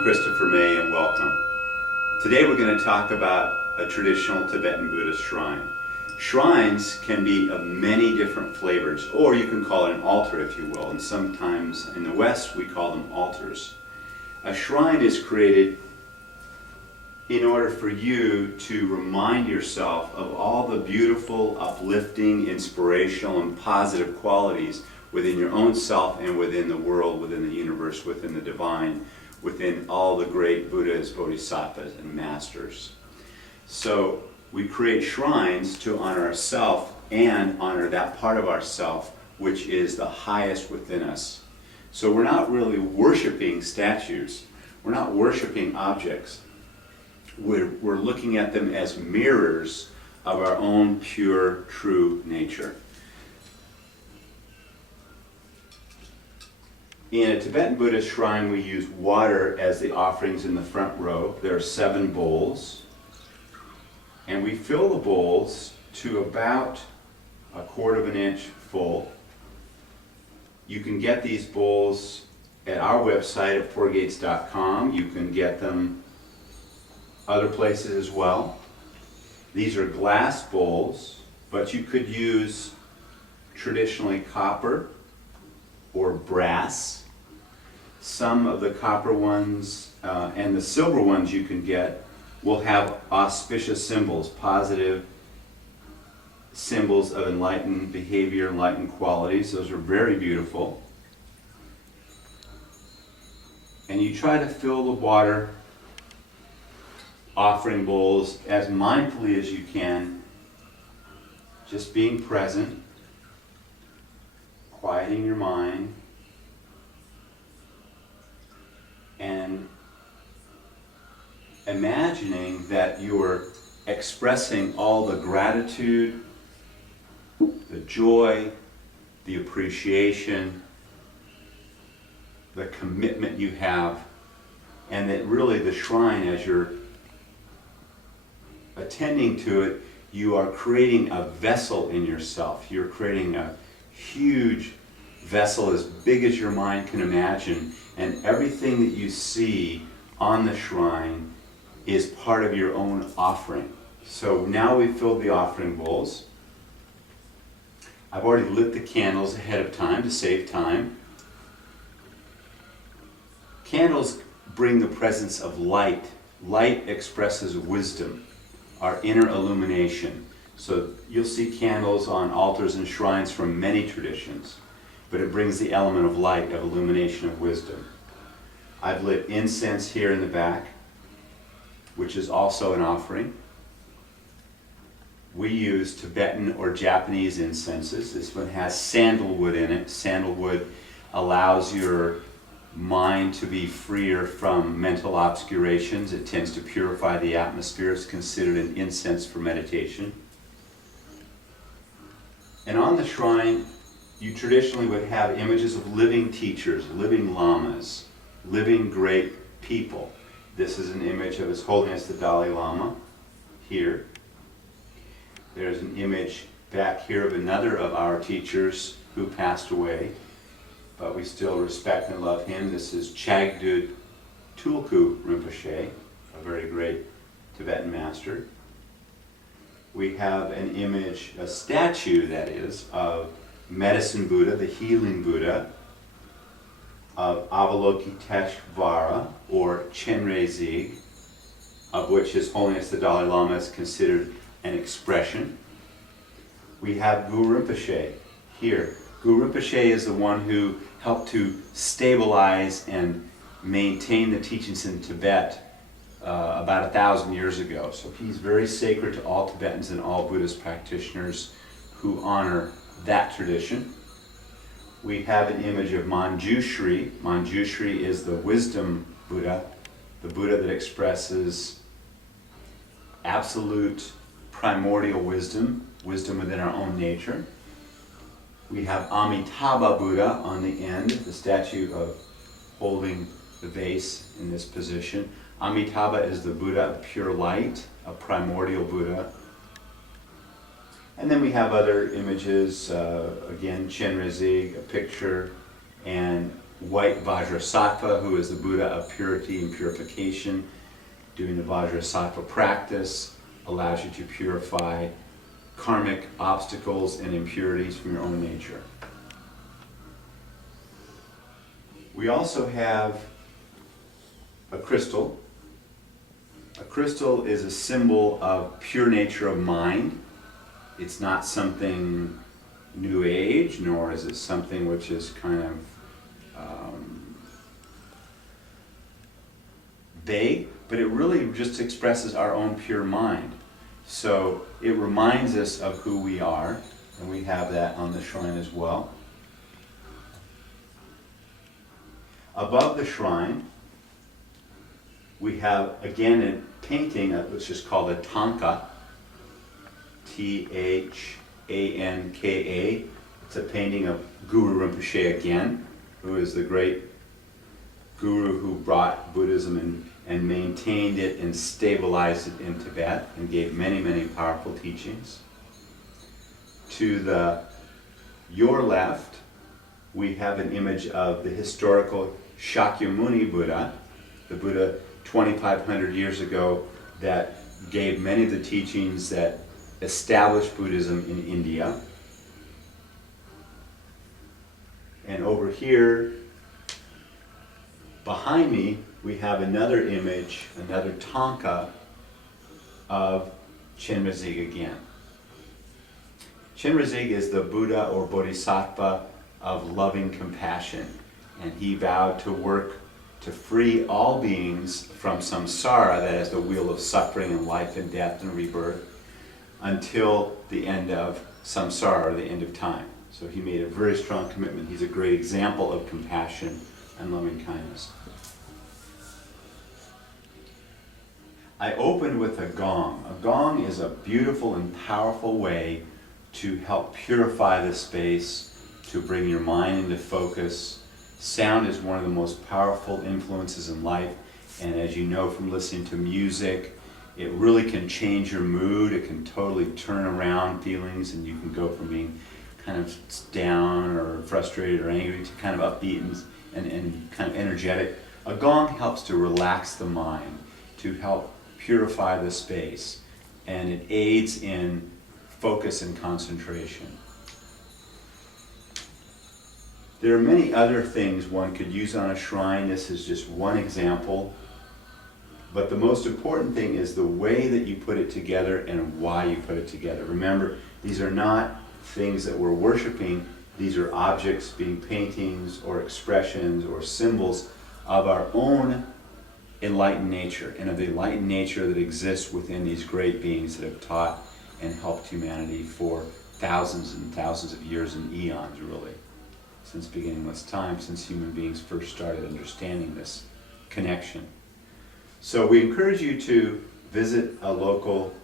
I'm Christopher May and welcome. Today we're going to talk about a traditional Tibetan Buddhist shrine. Shrines can be of many different flavors, or you can call it an altar if you will, and sometimes in the West we call them altars. A shrine is created in order for you to remind yourself of all the beautiful, uplifting, inspirational, and positive qualities within your own self and within the world, within the universe, within the divine, within all the great Buddhas, Bodhisattvas, and masters. So we create shrines to honor ourselves and honor that part of ourself which is the highest within us. So we're not really worshiping statues. We're not worshiping objects. We're looking at them as mirrors of our own pure, true nature. In a Tibetan Buddhist shrine, we use water as the offerings in the front row. There are 7 bowls. And we fill the bowls to about 1/4 inch full. You can get these bowls at our website at fourgates.com. You can get them other places as well. These are glass bowls, but you could use traditionally copper or brass. Some of the copper ones and the silver ones you can get will have auspicious symbols, positive symbols of enlightened behavior, enlightened qualities. Those are very beautiful. And you try to fill the water offering bowls as mindfully as you can, just being present, quieting your mind, and imagining that you're expressing all the gratitude, the joy, the appreciation, the commitment you have, and that really the shrine, as you're attending to it, you are creating a vessel in yourself. You're creating a huge vessel as big as your mind can imagine, and everything that you see on the shrine is part of your own offering. So now we've filled the offering bowls. I've already lit the candles ahead of time to save time. Candles bring the presence of light. Light expresses wisdom, our inner illumination. So you'll see candles on altars and shrines from many traditions, but it brings the element of light, of illumination, of wisdom. I've lit incense here in the back, which is also an offering. We use Tibetan or Japanese incenses. This one has sandalwood in it. Sandalwood allows your mind to be freer from mental obscurations. It tends to purify the atmosphere. It's considered an incense for meditation. And on the shrine, you traditionally would have images of living teachers, living lamas, living great people. This is an image of His Holiness the Dalai Lama here. There's an image back here of another of our teachers who passed away, but we still respect and love him. This is Chagdud Tulku Rinpoche, a very great Tibetan master. We have an image, a statue that is, of Medicine Buddha, the Healing Buddha, of Avalokiteshvara, or Chenrezig, of which His Holiness the Dalai Lama is considered an expression. We have Guru Rinpoche here. Guru Rinpoche is the one who helped to stabilize and maintain the teachings in Tibet about 1,000 years ago. So he's very sacred to all Tibetans and all Buddhist practitioners who honor that tradition. We have an image of Manjushri. Manjushri is the wisdom Buddha, the Buddha that expresses absolute primordial wisdom, wisdom within our own nature. We have Amitabha Buddha on the end, the statue of holding the vase in this position. Amitabha is the Buddha of pure light, a primordial Buddha. And then we have other images, again, Chenrezig, a picture, and white Vajrasattva, who is the Buddha of purity and purification. Doing the Vajrasattva practice allows you to purify karmic obstacles and impurities from your own nature. We also have a crystal. A crystal is a symbol of pure nature of mind. It's not something New Age, nor is it something which is kind of vague, but it really just expresses our own pure mind. So it reminds us of who we are, and we have that on the shrine as well. Above the shrine, we have again a painting which is called a Thangkas, Thanka. It's a painting of Guru Rinpoche again, who is the great guru who brought Buddhism and maintained it and stabilized it in Tibet and gave many, many powerful teachings. To your left, we have an image of the historical Shakyamuni Buddha, the Buddha 2,500 years ago that gave many of the teachings that established Buddhism in India. And over here, behind me, we have another image, another Thangka of Chenrezig again. Chenrezig is the Buddha or Bodhisattva of loving compassion, and he vowed to work to free all beings from samsara, that is the wheel of suffering and life and death and rebirth, until the end of samsara, or the end of time. So he made a very strong commitment. He's a great example of compassion and loving kindness. I opened with a gong. A gong is a beautiful and powerful way to help purify the space, to bring your mind into focus. Sound is one of the most powerful influences in life, and as you know from listening to music, it really can change your mood. It can totally turn around feelings, and you can go from being kind of down or frustrated or angry to kind of upbeat and kind of energetic. A gong helps to relax the mind, to help purify the space, and it aids in focus and concentration. There are many other things one could use on a shrine. This is just one example. But the most important thing is the way that you put it together and why you put it together. Remember, these are not things that we're worshiping. These are objects, being paintings or expressions or symbols of our own enlightened nature, and of the enlightened nature that exists within these great beings that have taught and helped humanity for thousands and thousands of years and eons, really, since beginningless time, since human beings first started understanding this connection. So we encourage you to visit a local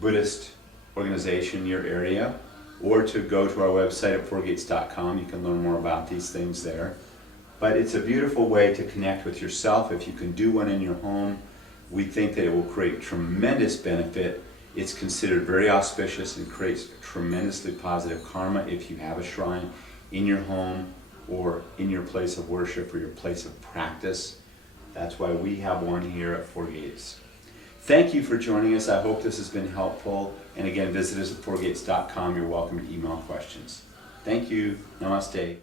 Buddhist organization in your area, or to go to our website at fourgates.com. You can learn more about these things there. But it's a beautiful way to connect with yourself. If you can do one in your home, we think that it will create tremendous benefit. It's considered very auspicious and creates tremendously positive karma if you have a shrine in your home or in your place of worship or your place of practice. That's why we have one here at Four Gates. Thank you for joining us. I hope this has been helpful. And again, visit us at fourgates.com. You're welcome to email questions. Thank you. Namaste.